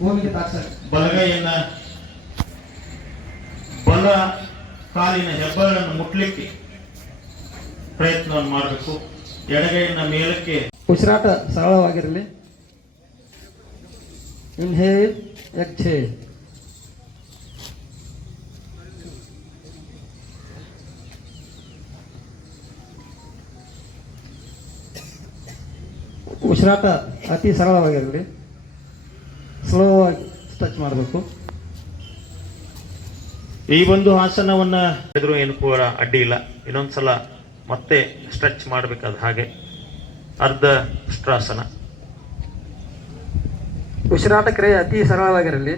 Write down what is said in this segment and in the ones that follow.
ಭೂಮಿಗೆ ಬಲಗೈಯನ್ನ ಬಲ ಕಾಲಿನ ಹೆಬ್ಬರಳನ್ನು ಮುಟ್ಲಿಕ್ಕೆ ಪ್ರಯತ್ನವನ್ನು ಮಾಡಬೇಕು. ಎಡಗೈಯನ್ನ ಮೇಲಕ್ಕೆ ಉಸಿರಾಟ ಸರಳವಾಗಿರಲಿ. ಇನ್ಹೇಲ್ ಎಕ್ಸೇಲ್ ಉಸಿರಾಟ ಅತಿ ಸರಳವಾಗಿರಲಿ. ಸ್ಲೋ ಆಗಿ ಟಚ್ ಮಾಡಬೇಕು. ಈ ಒಂದು ಆಸನವನ್ನ ಎದುರು ಏನು ಕೂಡ ಅಡ್ಡಿ ಇಲ್ಲ. ಇನ್ನೊಂದ್ಸಲ ಮತ್ತೆ ಸ್ಟ್ರೆಚ್ ಮಾಡಬೇಕಾದ ಹಾಗೆ ಅರ್ಧ ಉಷ್ಟ್ರಾಸನ ಉಸಿರಾಟ ಕ್ರಿಯೆ ಅತಿ ಸರಳವಾಗಿರಲಿ.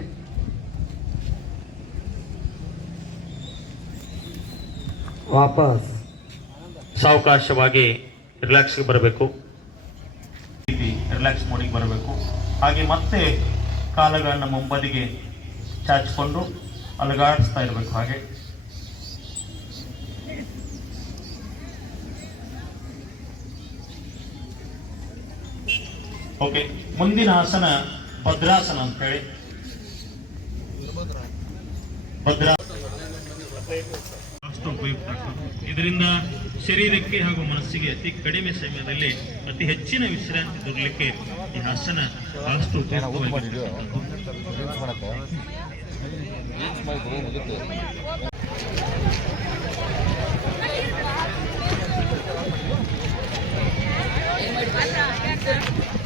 ವಾಪಸ್. ಸಾವಕಾಶವಾಗಿ ರಿಲ್ಯಾಕ್ಸ್ಗೆ ಬರಬೇಕು. ರಿಲ್ಯಾಕ್ಸ್ ಮೋಡಿಗೆ ಬರಬೇಕು. ಹಾಗೆ ಮತ್ತೆ ಕಾಲುಗಳನ್ನ ಮುಂಬದಿಗೆ ಚಾಚಿಕೊಂಡು ಅಲುಗಾಡಿಸ್ತಾ ಇರಬೇಕು ಹಾಗೆ. ಓಕೆ ಮುಂದಿನ ಆಸನ ಭದ್ರಾಸನ ಅಂತ ಹೇಳಿ ಭದ್ರಾ ಅಷ್ಟು ಉಪಯುಕ್ತ ಇದರಿಂದ ಶರೀರಕ್ಕೆ ಹಾಗೂ ಮನಸ್ಸಿಗೆ ಅತಿ ಕಡಿಮೆ ಸಮಯದಲ್ಲಿ ಅತಿ ಹೆಚ್ಚಿನ ವಿಶ್ರಾಂತಿ ದೊರಲಿಕ್ಕೆ ಈ ಹಾಸನ ಬಹಳಷ್ಟು ಉಪಯುಕ್ತವಾಗಿದೆ Thank.